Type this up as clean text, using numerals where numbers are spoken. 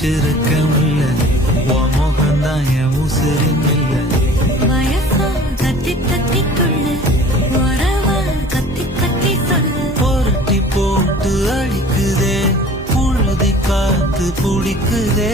வச்சிருக்கேன் உள்ள உன் முகம்தான் என் உசிரின் இல்ல வயசா தத்தி தத்தி கொள்ளு உறவா கத்தி கத்தி சொல்லு புரட்டி போட்டு அடிக்குதே புழுதி காத்து புடிக்குதே